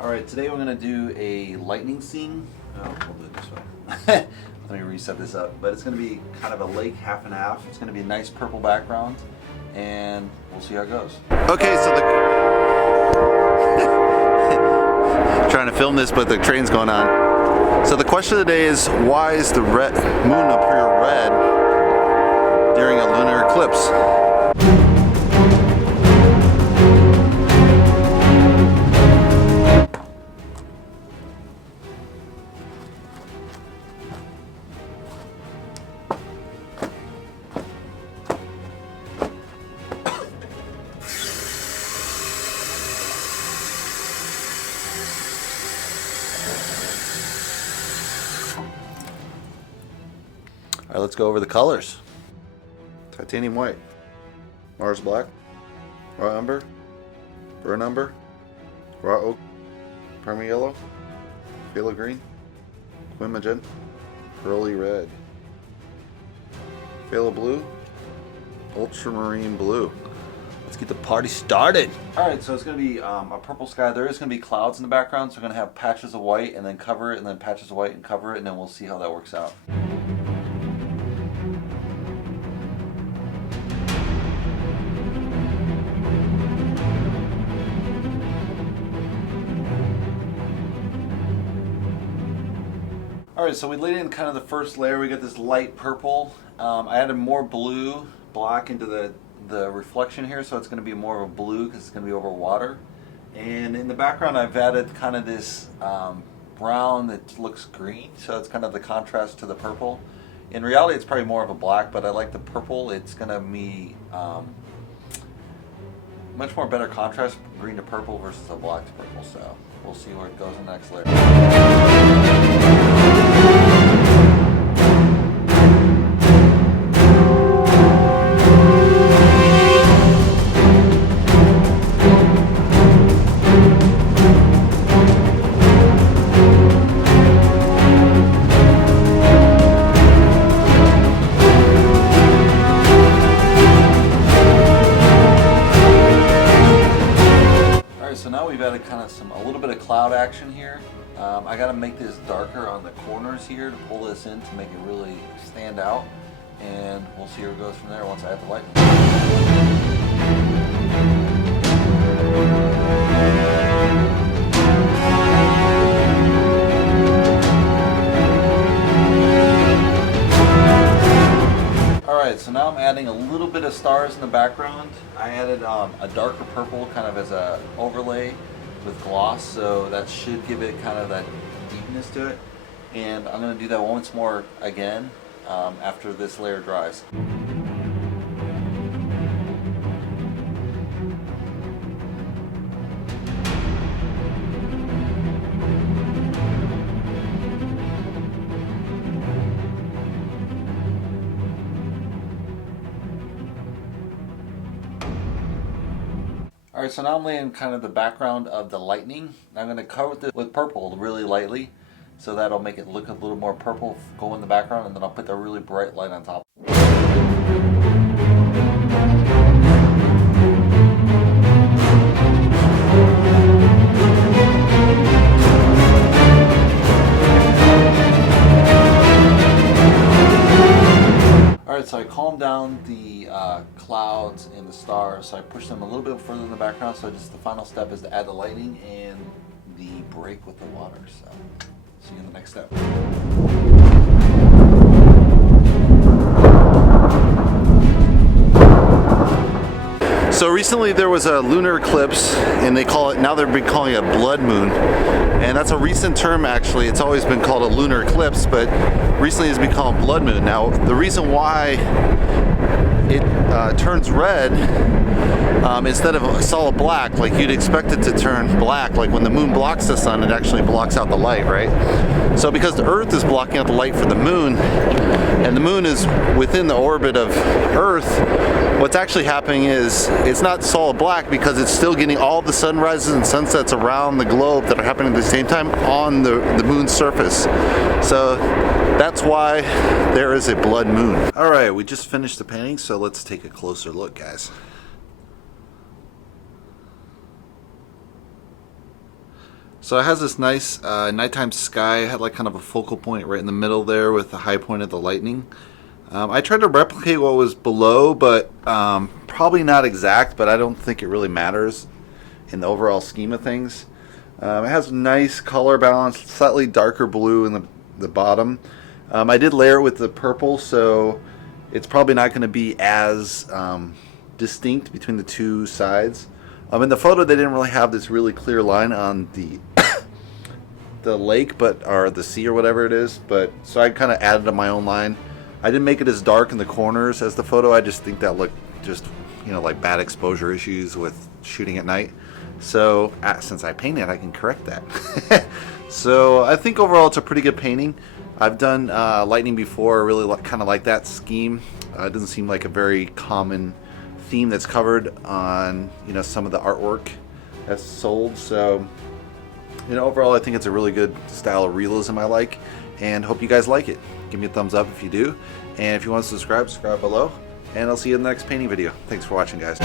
Alright, today we're going to do a lightning scene. Oh, we'll do it this way. Let me reset this up. But it's going to be kind of a lake, half and half. It's going to be a nice purple background, and we'll see how it goes. Okay, so trying to film this, but the train's going on. So the question of the day is, why is the moon appear red during a lunar eclipse? Alright, let's go over the colors. Titanium white, Mars black, raw umber, burnt umber, raw oak, primer yellow, phthalo green, Quinacridone Magenta, Pyrrole Red, phthalo blue, ultramarine blue. Let's get the party started. Alright, so it's going to be a purple sky. There is going to be clouds in the background, so we're going to have patches of white and then cover it, and then patches of white and cover it, and then we'll see how that works out. Alright, so we laid in kind of the first layer. We got this light purple. I added more blue, black into the reflection here, so it's going to be more of a blue because it's going to be over water. And in the background I've added kind of this brown that looks green, so it's kind of the contrast to the purple. In reality it's probably more of a black, but I like the purple. It's going to be much more better contrast, green to purple versus a black to purple, so we'll see where it goes in the next layer. So now we've added kind of a little bit of cloud action here. I got to make this darker on the corners here to pull this in to make it really stand out, and we'll see where it goes from there once I add the light. Alright, so now I'm adding a little bit of stars in the background. I added a darker purple kind of as a overlay with gloss, so that should give it kind of that deepness to it. And I'm going to do that once more again after this layer dries. Alright, so now I'm laying kind of the background of the lightning. I'm going to cover it with purple really lightly, so that'll make it look a little more purple go in the background, and then I'll put the really bright light on top. Alright, so I calmed down the clouds and the stars, so I pushed them a little bit further in the background, so just the final step is to add the lighting and the break with the water. So, see you in the next step. So recently there was a lunar eclipse, and now they've been calling it a blood moon. And that's a recent term actually. It's always been called a lunar eclipse, but recently it's been called blood moon. Now the reason why it turns red instead of a solid black, like you'd expect it to turn black, like when the moon blocks the sun, it actually blocks out the light, right? So because the Earth is blocking out the light for the moon, and the moon is within the orbit of Earth, what's actually happening is it's not solid black because it's still getting all the sunrises and sunsets around the globe that are happening at the same time on the moon's surface. So that's why there is a blood moon. Alright, we just finished the painting, so let's take a closer look, guys. So it has this nice nighttime sky. It had like kind of a focal point right in the middle there with the high point of the lightning. I tried to replicate what was below, but probably not exact, but I don't think it really matters in the overall scheme of things. It has nice color balance, slightly darker blue in the bottom. I did layer it with the purple, so it's probably not going to be as distinct between the two sides. In the photo, they didn't really have this really clear line on the the lake, or the sea or whatever it is. But so I kind of added my own line. I didn't make it as dark in the corners as the photo. I just think that looked just, like bad exposure issues with shooting at night. So since I painted, I can correct that. So I think overall it's a pretty good painting. I've done lightning before. I really kind of like that scheme. It doesn't seem like a very common theme that's covered on some of the artwork that's sold. So overall I think it's a really good style of realism I like, and hope you guys like it. Give me a thumbs up if you do, and if you want to subscribe below, and I'll see you in the next painting video. Thanks for watching, guys.